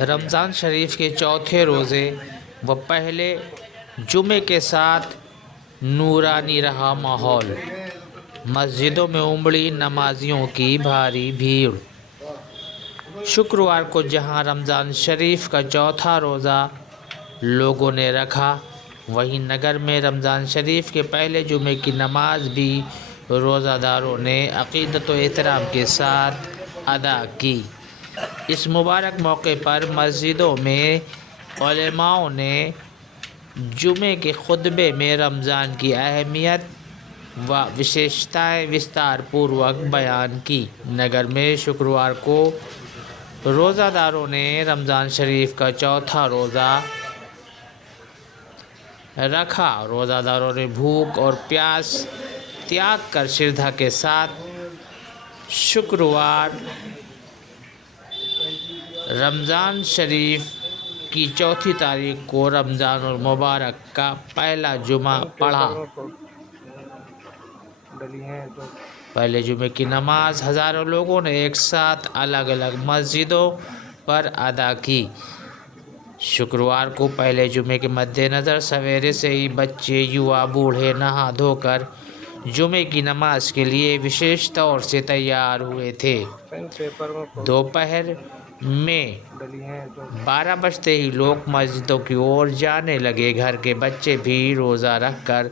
رمضان شریف کے چوتھے روزے و پہلے جمعے کے ساتھ نورانی رہا ماحول، مسجدوں میں امڑی نمازیوں کی بھاری بھیڑ۔ شکروار کو جہاں رمضان شریف کا چوتھا روزہ لوگوں نے رکھا، وہیں نگر میں رمضان شریف کے پہلے جمعے کی نماز بھی روزہ داروں نے عقیدت و احترام کے ساتھ ادا کی۔ اس مبارک موقع پر مسجدوں میں علماء نے جمعے کے خطبے میں رمضان کی اہمیت و وشیشتائیں وستار پوروک بیان کی۔ نگر میں شکروار کو روزہ داروں نے رمضان شریف کا چوتھا روزہ رکھا۔ روزہ داروں نے بھوک اور پیاس تیاگ کر شردھا کے ساتھ شکروار رمضان شریف کی چوتھی تاریخ کو رمضان المبارک کا پہلا جمعہ پڑھا۔ پہلے جمعے کی نماز ہزاروں لوگوں نے ایک ساتھ الگ الگ مسجدوں پر ادا کی۔ شکروار کو پہلے جمعے کے مد نظر سویرے سے ہی بچے، یوا، بوڑھے نہا دھو کر جمعے کی نماز کے لیے وشیش طور سے تیار ہوئے تھے۔ دوپہر میں 12 بجتے ہی لوگ مسجدوں کی اور جانے لگے۔ گھر کے بچے بھی روزہ رکھ کر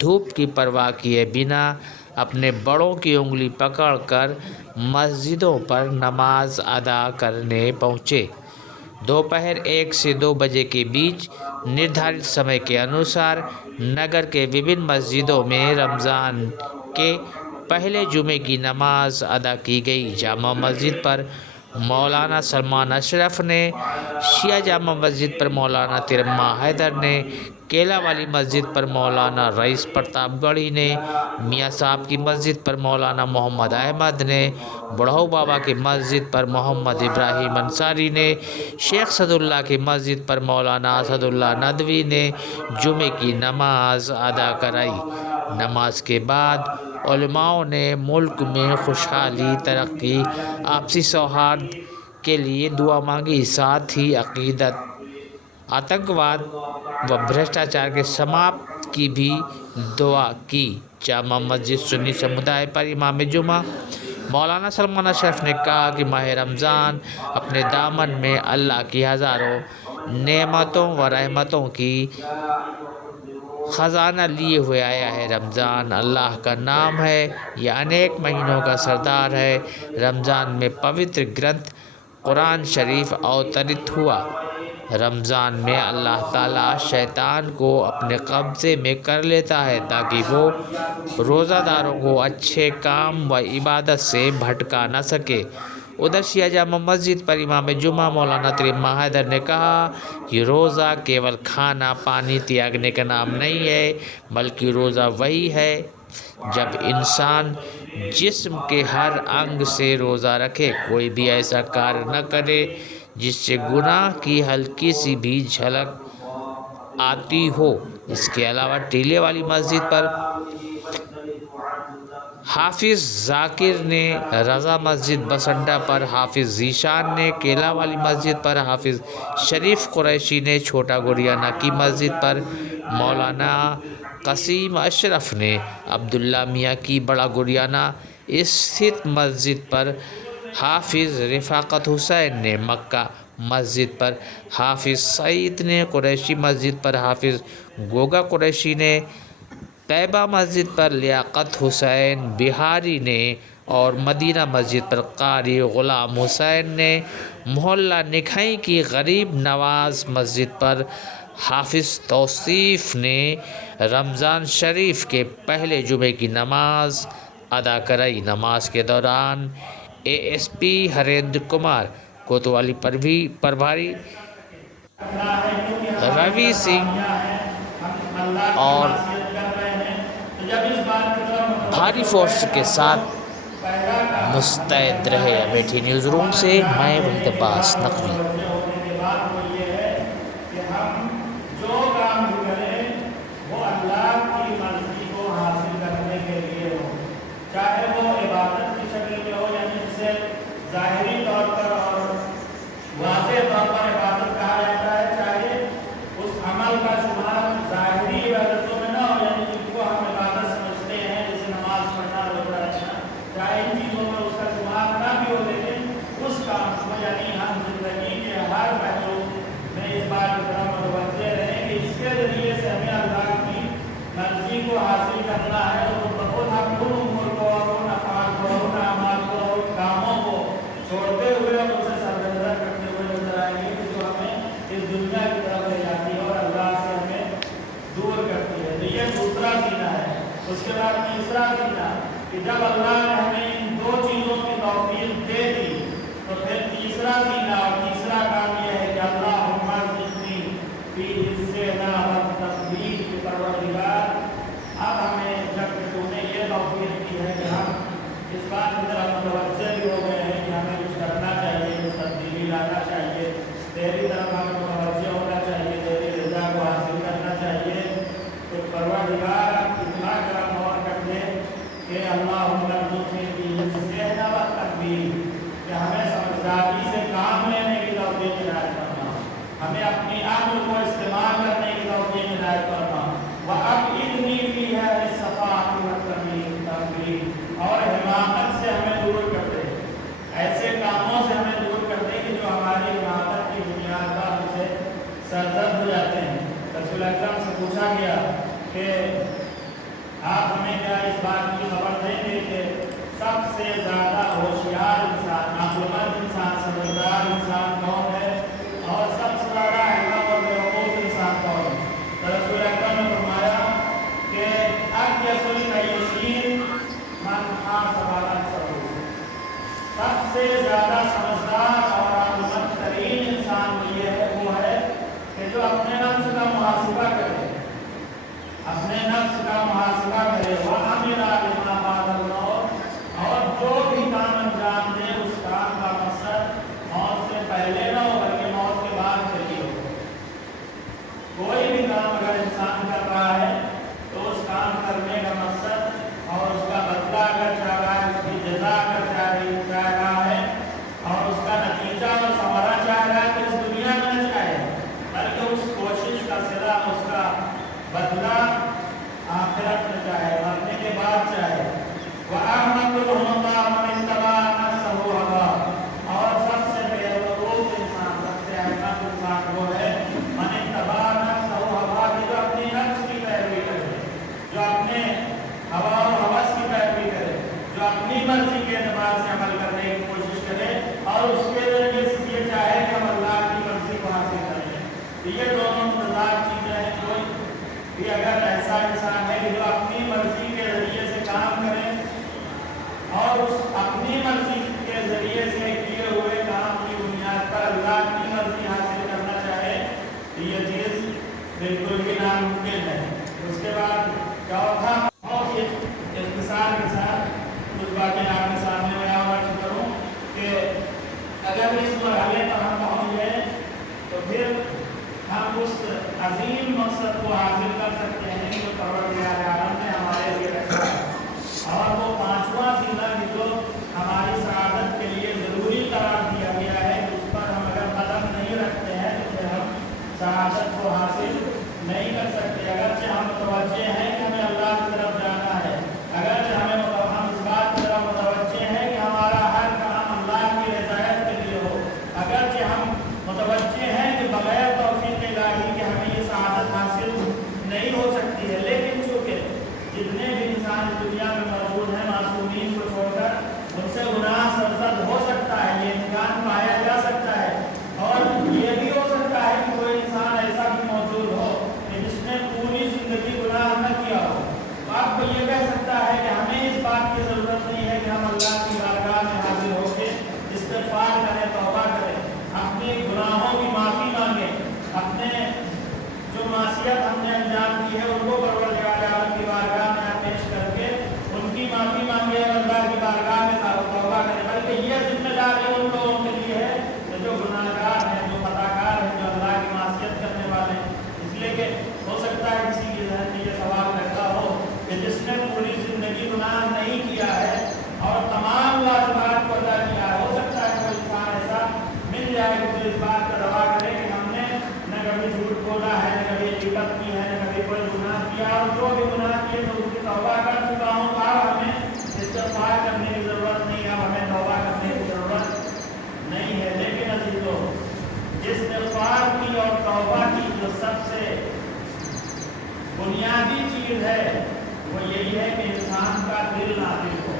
دھوپ کی پرواہ کیے بنا اپنے بڑوں کی انگلی پکڑ کر مسجدوں پر نماز ادا کرنے پہنچے۔ دوپہر 1 سے 2 بجے کے بیچ نردھارت سمے کے انوسار نگر کے وبھن مسجدوں میں رمضان کے پہلے جمعے کی نماز ادا کی گئی۔ جامع مسجد پر مولانا سلمان اشرف نے، شیعہ جامع مسجد پر مولانا ترمہ حیدر نے، کیلا والی مسجد پر مولانا رئیس پرتاپ گڑھی نے، میاں صاحب کی مسجد پر مولانا محمد احمد نے، بڑھؤ بابا کی مسجد پر محمد ابراہیم انصاری نے، شیخ سعداللہ کی مسجد پر مولانا اسد اللہ ندوی نے جمعے کی نماز ادا کرائی۔ نماز کے بعد علماء نے ملک میں خوشحالی، ترقی، آپسی سوہاد کے لیے دعا مانگی، ساتھ ہی عقیدت، آتنکواد و بھرشٹاچار کے سماپت کی بھی دعا کی۔ جامع مسجد سنی سمدائے پر امام جمعہ مولانا سلمان اشرف نے کہا کہ ماہ رمضان اپنے دامن میں اللہ کی ہزاروں نعمتوں و رحمتوں کی خزانہ لیے ہوئے آیا ہے۔ رمضان اللہ کا نام ہے، یہ انیک مہینوں کا سردار ہے۔ رمضان میں پوتر گرنتھ قرآن شریف اوترت ہوا۔ رمضان میں اللہ تعالیٰ شیطان کو اپنے قبضے میں کر لیتا ہے تاکہ وہ روزہ داروں کو اچھے کام و عبادت سے بھٹکا نہ سکے۔ ادھر شیعہ جامع مسجد پر امام جمعہ مولانا ترمہ حیدر نے کہا کہ روزہ کیول کھانا پانی تیاگنے کا نام نہیں ہے، بلکہ روزہ وہی ہے جب انسان جسم کے ہر انگ سے روزہ رکھے، کوئی بھی ایسا کار نہ کرے جس سے گناہ کی ہلکی سی بھی جھلک آتی ہو۔ اس کے علاوہ ٹیلے والی مسجد پر حافظ ذاکر نے، رضا مسجد بسنڈا پر حافظ ذیشان نے، کیلا والی مسجد پر حافظ شریف قریشی نے، چھوٹا گوریانہ کی مسجد پر مولانا قاسم اشرف نے، عبداللہ میاں کی بڑا گوریانہ استھت مسجد پر حافظ رفاقت حسین نے، مکہ مسجد پر حافظ سعید نے، قریشی مسجد پر حافظ گوگا قریشی نے، طیبہ مسجد پر لیاقت حسین بہاری نے اور مدینہ مسجد پر قاری غلام حسین نے، محلہ نکھئی کی غریب نواز مسجد پر حافظ توصیف نے رمضان شریف کے پہلے جمعے کی نماز ادا کرائی۔ نماز کے دوران A S P Harinder Kumar کوتوالی پربھاری روی سنگھ اور بھاری فورس کے ساتھ مستعد رہے۔ امیٹھی نیوز روم سے میں وحید عباس نقوی۔ چاہے وہ عبادت کی شکل میں ہو، یعنی جسے ظاہری طور پر اور واضح طور پر को हासिल करना है तो कामों को छोड़ते हुए हम उसे सर्रेंडर करते हुए नजर आएंगे कि जो हमें इस दुनिया की तरफ ले जाती है और अल्लाह से हमें दूर करती है। तो ये दूसरा सीना है। उसके बाद तीसरा सीना कि जब अल्लाह ने हमें इन दो चीज़ों की तौफीक दे दी तो फिर तीसरा सीना और तीसरा काम यह है कि अल्लाह परवरदिगार अब हमें जब तूने ये तौफीक दी है कि हम इस बात की तरफ मुतवज्जे भी हो गए हैं कि हमें कुछ करना चाहिए, कुछ तब्दीली लाना चाहिए, तेरी तरफ हमें मुतवज्जे होना चाहिए, तेरी रज़ा को हासिल करना चाहिए। तो परवरदिगार आप इतना करम और कर दे कि अल्लाहुम्मा रज़ुक़नी बिहिस्सना व तक़बीर, कि हमें समझदारी से काम लेने की तौफीक इनायत करना, हमें अपनी अक्ल को इस्तेमाल करने की तौफीक इनायत करना, व अब इतनी भी है और हिमाकत से हमें दूर कर दे, ऐसे कामों से हमें दूर कर दे कि जो हमारी हिमाकत की बुनियाद पर हमसे सरजद हो जाते हैं। रसूल अकरम से पूछा गया कि आप हमें क्या इस बात की खबर देंगे कि सबसे ज़्यादा होशियार इंसान, अक्लमंद इंसान, समझदार इंसान कौन है और सबसे ज़्यादा अहम और बेवकूफ़ इंसान कौन है? तो रसूल अकरम ने फरमाया कि सबसे ज़्यादा समझदार और अक्लमंद तरीन इंसान वो है कि जो अपने नफ्स का मुहासिबा करे, अपने नफ्स का मुहासिबा करे, वह अमीरा बिमा बादल और जो भी काम अंजाम दे उस काम का मकसद मौत से पहले न हो बल्कि मौत के बाद चाहिए हो। कोई भी काम अगर इंसान कर रहा है तो उस काम करने का मकसद और उसका बदला अगर चाह रहा है, उसकी जज़ा अगर चाह रहा है और उसका नतीजा और समरा चाह रहा है तो इस दुनिया में न चाहे बल्कि उस कोशिश का सिला, उसका बदला आखिरत में चाहे, मरने के बाद चाहे। और सबसे बेवकूफ़ इंसान, सबसे अहमद इंसान वो है मन इत्तबा नफ्सहु हवा, जो अपनी नफ्स की पैरवी करे, जो अपने हवा और हवस की पैरवी करे, जो अपनी मर्जी के एतबार से अमल करने की कोशिश करे और उसके जरिए से ये चाहे कि हम अल्लाह की मर्जी को हासिल करें। तो ये दोनों मुतज़ाद चीज़ें हैं। कोई भी अगर ऐसा इंसान है कि जो अपनी मर्जी के जरिए से काम करे और उस अपनी मर्जी के जरिए से किए हुए काम की बुनियाद पर अल्लाह की मर्जी हासिल करना चाहे तो ये चीज़ बिल्कुल ही नामुमकिन है। उसके बाद चौथा और इख्तिसार के साथ कुछ बातें आपके सामने मैं अर्ज करूँ कि अगर इस मरहले पर हम पहुँच गए तो फिर हम उस अजीम मकसद को हासिल कर सकते हैं जो परवरदिगार आलम ने हमारे लिए रखा है। और वो पांचवा सीना भी जो हमारी सआदत के लिए ज़रूरी करार दिया गया है, उस पर हम अगर कदम नहीं रखते हैं तो फिर हम सआदत को हासिल नहीं कर सकते। अगरचे हम मुतवज्जे हैं कि हमें अल्लाह की तरफ जाना है, अगरचे हम इस बात की तरफ मुतवज्जे हैं कि हमारा हर काम अल्लाह की रज़ायत के लिए हो, अगरचे हम मुतवज्जे हैं कि बगैर तौफीक इलाही के हमें ये सआदत हासिल नहीं हो सकती है, लेकिन चूँकि जितने भी इंसान इस दुनिया में मौजूद हैं मासूमीन को छोड़कर उनसे गुनाह सरजद हो सकता है, ये इम्कान पाया जा सकता है। और ये भी हो सकता है कि कोई इंसान ऐसा भी मौजूद हो कि जिसने पूरी ज़िंदगी गुनाह न किया हो, तो आपको ये कह सकता है कि हमें इस बात की ज़रूरत नहीं है कि हम अल्लाह की बारगाह में हाजिर होकर इस्तिग़फ़ार करें, तौबा करें, अपने गुनाहों की माफ़ी मांगें, अपने जो मासियत हमने अंजाम दी है उनको परवरदिगार आलम की बारगाह में पेश करके उनकी माफ़ी मांगे और अल्लाह की बारगाह में तौबा करें। बल्कि ये जिम्मेदारी उन लोगों के लिए है जो गुनाहगार हैं, जो खताकार हैं, जो अल्लाह की मासियत करने वाले हैं। इसलिए कि हो सकता है किसी के ज़हन में ये सवाल रहता हो कि जिसने पूरी ज़िंदगी गुनाह नहीं किया है और तमाम वाजिबात को अदा किया है, हो सकता है कोई इंसान ऐसा मिल जाए जो इस बात का दावा करे कि हमने न कभी झूठ बोला है, न कभी ग़ीबत की है, न कभी कोई गुनाह किया, और जो भी गुनाह किए तो उसकी तौबा कर चुका हूँ, अब हमें इस्तिग़फ़ार करने की ज़रूरत नहीं है, हमें तौबा करने की ज़रूरत नहीं है। लेकिन अज़ीज़ों, इस्तिग़फ़ार की और तौबा की जो सबसे बुनियादी चीज़ है وہ یہی ہے کہ انسان کا دل نازل ہو.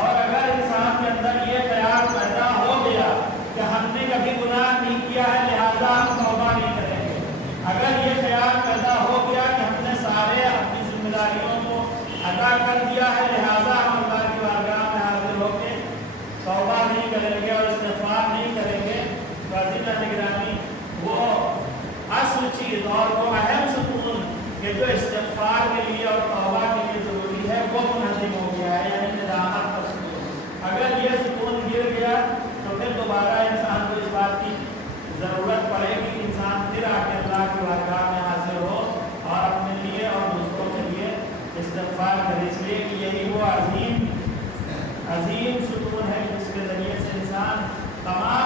اور اگر انسان کے اندر یہ خیال پیدا ہو گیا کہ ہم نے کبھی گناہ نہیں کیا ہے لہذا ہم توبہ نہیں کریں گے، اگر یہ خیال پیدا ہو گیا کہ ہم نے سارے اپنی ذمہ داریوں کو ادا کر دیا ہے لہذا ہم اللہ کی بارگاہ میں حاضر ہو کے توبہ نہیں کریں گے اور استغفار نہیں کریں گے، تو عزیزاں نگرانی وہ اصل چیز اور وہ اہم ستون کہ جو استغفار کے لیے اور توبہ کے لیے ضروری ہے وہ منہدم ہو گیا ہے، یعنی ندامت کا ستون. اگر یہ ستون گر گیا تو پھر دوبارہ انسان کو اس بات کی ضرورت پڑے گی کہ انسان پھر آ کے اللہ کی بارگاہ میں حاضر ہو اور اپنے لیے اور دوسروں کے لیے استغفار کرے. اس لیے کہ یہی وہ عظیم ستون ہے جس کے ذریعے سے انسان تمام